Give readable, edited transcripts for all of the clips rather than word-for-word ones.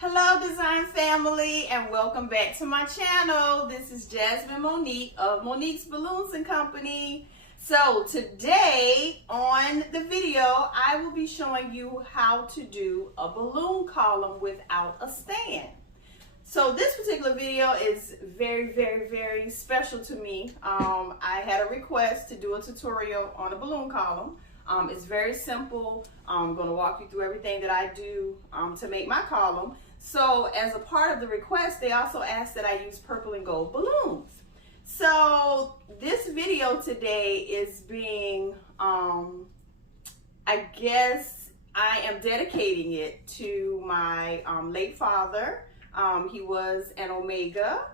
Hello design family and welcome back to my channel. This is Jasmine Monique of Monique's Balloons and Company. So today on the video I will be showing you how to do a balloon column without a stand. So this particular video is very special to me. I had a request to do a tutorial on a balloon column. It's very simple. I'm going to walk you through everything that I do to make my column. So as a part of the request, they also asked that I use purple and gold balloons. So this video today is being, I guess I am dedicating it to my late father. He was an Omega,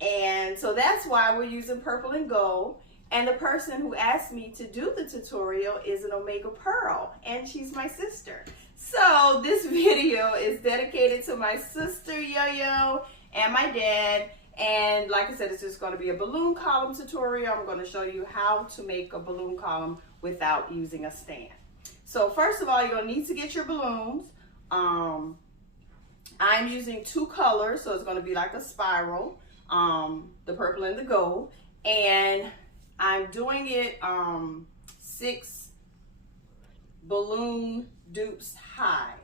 and so that's why we're using purple and gold. And the person who asked me to do the tutorial is an Omega Pearl, and she's my sister. So this video is dedicated to my sister YoYo and my dad. And like I said, it's just going to be a balloon column tutorial. I'm going to show you how to make a balloon column without using a stand. So first of all, you're going to need to get your balloons. I'm using two colors, so it's going to be like a spiral, the purple and the gold. And I'm doing it 6 balloon dupes high.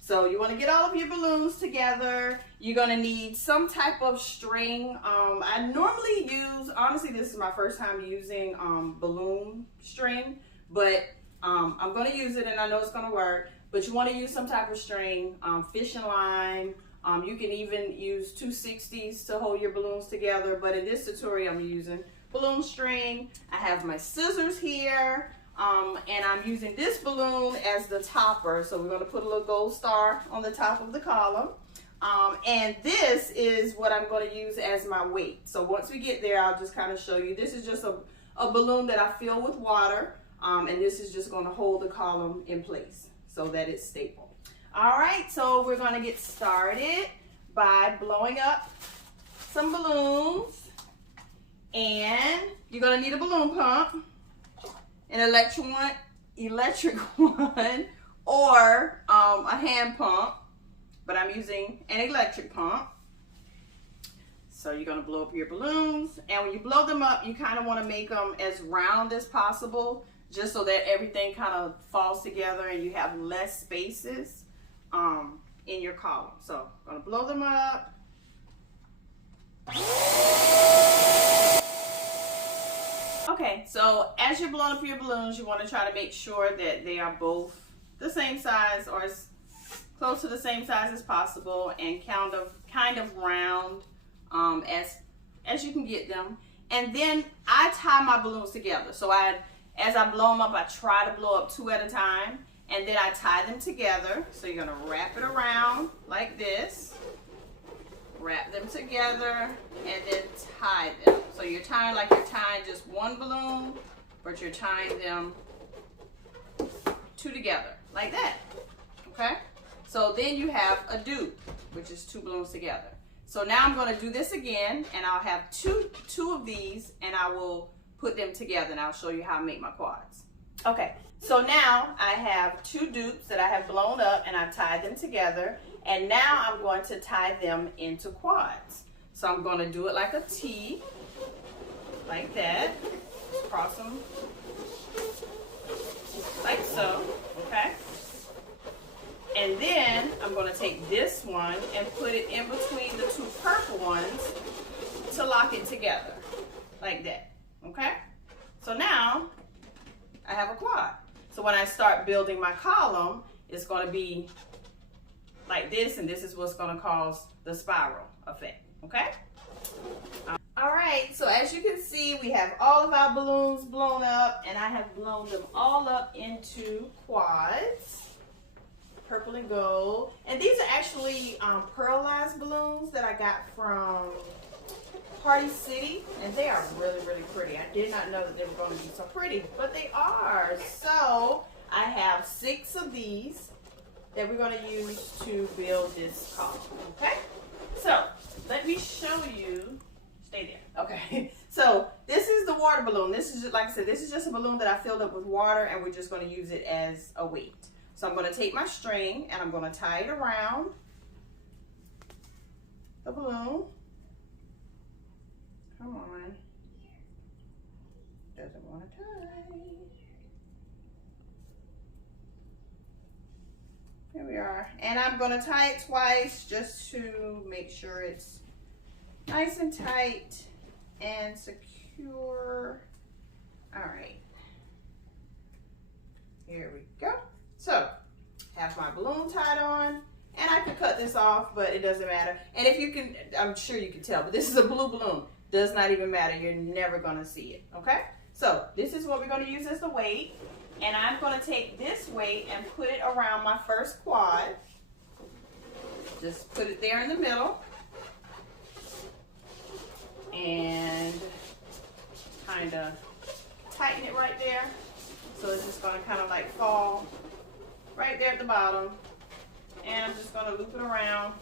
So you want to get all of your balloons together. You're going to need some type of string. I normally use, honestly, this is my first time using balloon string, but I'm going to use it and I know it's going to work. But you want to use some type of string, fishing line. You can even use 260s to hold your balloons together. But in this tutorial, I'm using balloon string. I have my scissors here. And I'm using this balloon as the topper. So we're going to put a little gold star on the top of the column. And this is what I'm going to use as my weight. So once we get there, I'll just kind of show you. This is just a balloon that I fill with water. And this is just going to hold the column in place so that it's stable. All right, so we're going to get started by blowing up some balloons. And you're going to need a balloon pump. An electric one, or a hand pump, but I'm using an electric pump. So you're going to blow up your balloons, and when you blow them up, you kind of want to make them as round as possible, just so that everything kind of falls together and you have less spaces in your column. So I'm going to blow them up. Okay, so as you're blowing up your balloons, you want to try to make sure that they are both the same size or as close to the same size as possible, and kind of round as you can get them. And then I tie my balloons together. So as I blow them up, I try to blow up 2 at a time, and then I tie them together. So you're going to wrap it around like this. Wrap them together and then tie them. So you're tying like you're tying just one balloon, but you're tying them 2 together like that. Okay? So then you have a dupe, which is 2 balloons together. So now I'm going to do this again, and I'll have two of these, and I will put them together, and I'll show you how I make my quads. Okay, so now I have 2 dupes that I have blown up, and I've tied them together. And now I'm going to tie them into quads. So I'm going to do it like a T, like that. Just cross them like so, okay? And then I'm going to take this one and put it in between the 2 purple ones to lock it together, like that, okay? So now I have a quad. So when I start building my column, it's going to be like this, and this is what's going to cause the spiral effect, okay? All right, so as you can see, we have all of our balloons blown up, and I have blown them all up into quads, purple and gold. And these are actually pearlized balloons that I got from Party City, and they are really pretty. I did not know that they were going to be so pretty, but they are. So I have 6 of these that we're going to use to build this column, okay? So let me show you. Stay there. Okay. So this is the water balloon. This is just, like I said, this is just a balloon that I filled up with water, and we're just going to use it as a weight. So I'm going to take my string and I'm going to tie it around the balloon. Come on. Doesn't want to tie. Here we are. And I'm going to tie it twice just to make sure it's nice and tight and secure. All right. Here we go. So, have my balloon tied on. And I could cut this off, but it doesn't matter. And if you can, I'm sure you can tell, but this is a blue balloon. Does not even matter. You're never going to see it. Okay? So, this is what we're going to use as the weight. And I'm going to take this weight and put it around my first quad. Just put it there in the middle. And kind of tighten it right there. So it's just going to kind of like fall right there at the bottom. And I'm just going to loop it around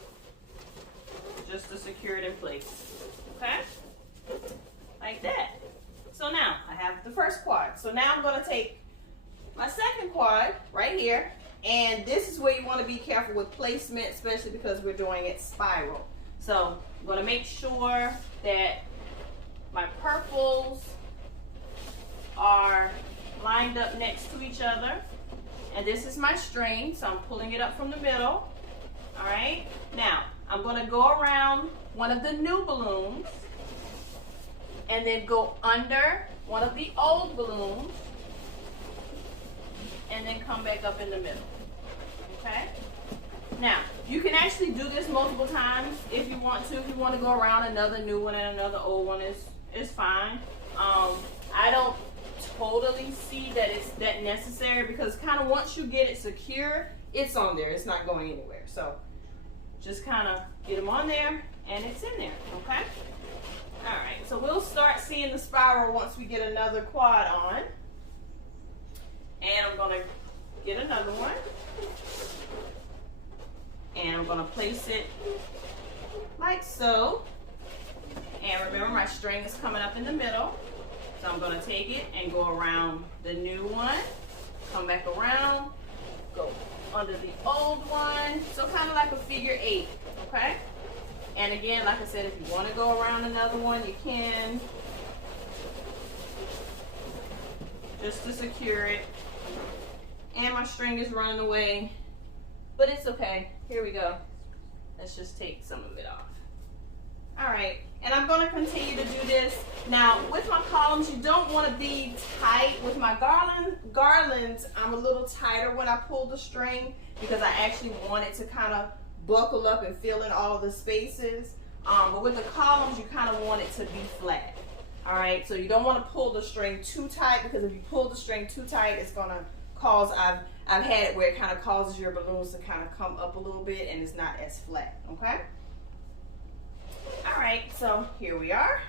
just to secure it in place. Okay? Like that. So now I have the first quad. So now I'm going to take my second quad right here. And this is where you want to be careful with placement, especially because we're doing it spiral. So I'm going to make sure that my purples are lined up next to each other. And this is my string, so I'm pulling it up from the middle. All right. Now, I'm going to go around one of the new balloons and then go under one of the old balloons and then come back up in the middle. Okay? Now, you can actually do this multiple times if you want to. If you want to go around another new one and another old one, is fine. I don't totally see that it's that necessary because kind of once you get it secure, it's on there. It's not going anywhere. So just kind of get them on there and it's in there. Okay? All right. So we'll start seeing the spiral once we get another quad on. And I'm going to get another one. And I'm going to place it like so. And remember, my string is coming up in the middle. So I'm going to take it and go around the new one, come back around, go under the old one. So kind of like a figure 8, okay? And again, like I said, if you want to go around another one, you can. Just to secure it. And my string is running away, but it's okay. Here we go. Let's just take some of it off. All right, and I'm going to continue to do this. Now, with my columns, you don't want to be tight. With my garlands, I'm a little tighter when I pull the string because I actually want it to kind of buckle up and fill in all the spaces. But with the columns, you kind of want it to be flat. All right, so you don't want to pull the string too tight because if you pull the string too tight, it's going to cause, I've had it where it kind of causes your balloons to kind of come up a little bit and it's not as flat, okay? All right, so here we are.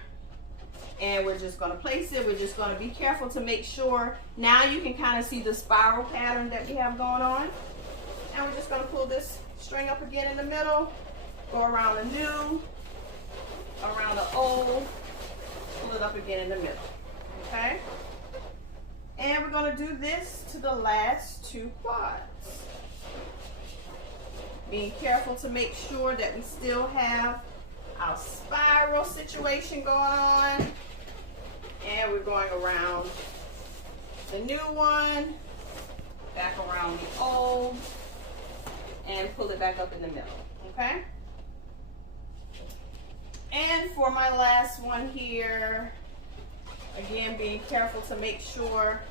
And we're just going to place it. We're just going to be careful to make sure. Now you can kind of see the spiral pattern that we have going on. And we're just going to pull this string up again in the middle. Go around the new, around the old, pull it up again in the middle. Okay? And we're going to do this to the last 2 quads. Being careful to make sure that we still have our spiral situation going on. And we're going around the new one, back around the old, and pull it back up in the middle, okay? And for my last one here, again, being careful to make sure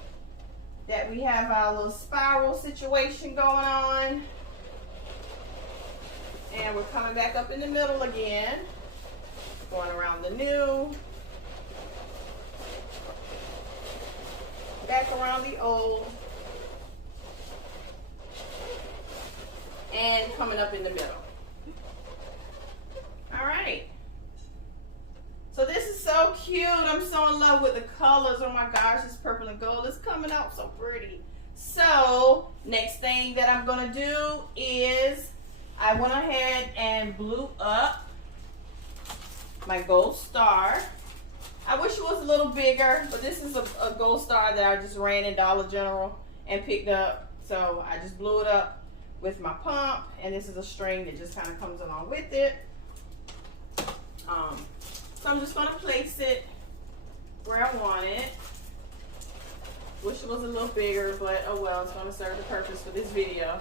that we have our little spiral situation going on. And we're coming back up in the middle again. Going around the new. Back around the old. And coming up in the middle. All right. So this is so cute. I'm so in love with the colors. Oh my gosh, this purple and gold is coming out so pretty. So next thing that I'm going to do is I went ahead and blew up my gold star. I wish it was a little bigger, but this is a gold star that I just ran in Dollar General and picked up. So I just blew it up with my pump, and this is a string that just kind of comes along with it. So I'm just going to place it where I want it. Wish it was a little bigger, but oh well, it's going to serve the purpose for this video.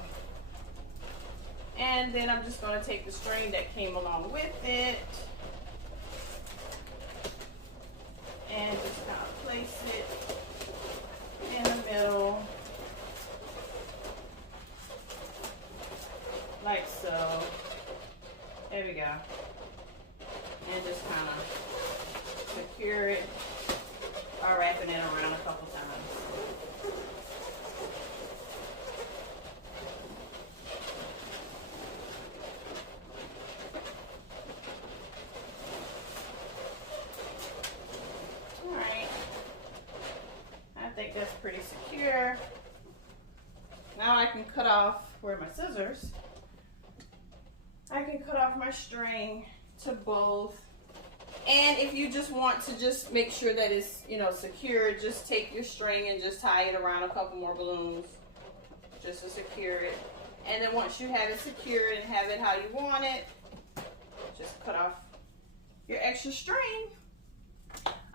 And then I'm just going to take the string that came along with it and just kind of place it in the middle, like so. There we go. And just kind of secure it by wrapping it around a couple times. Alright. I think that's pretty secure. Now I can cut off, where are my scissors? I can cut off my string to both. And if you just want to just make sure that it's, you know, secure, just take your string and just tie it around a couple more balloons just to secure it. And then once you have it secured and have it how you want it, just cut off your extra string.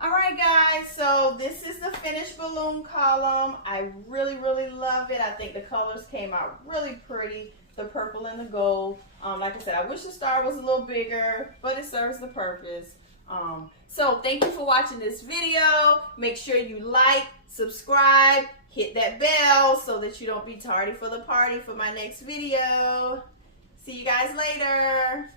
All right, guys, so this is the finished balloon column. I really, really love it. I think the colors came out really pretty, the purple and the gold. Like I said, I wish the star was a little bigger, but it serves the purpose. So thank you for watching this video. Make sure you like, subscribe, hit that bell so that you don't be tardy for the party for my next video. See you guys later.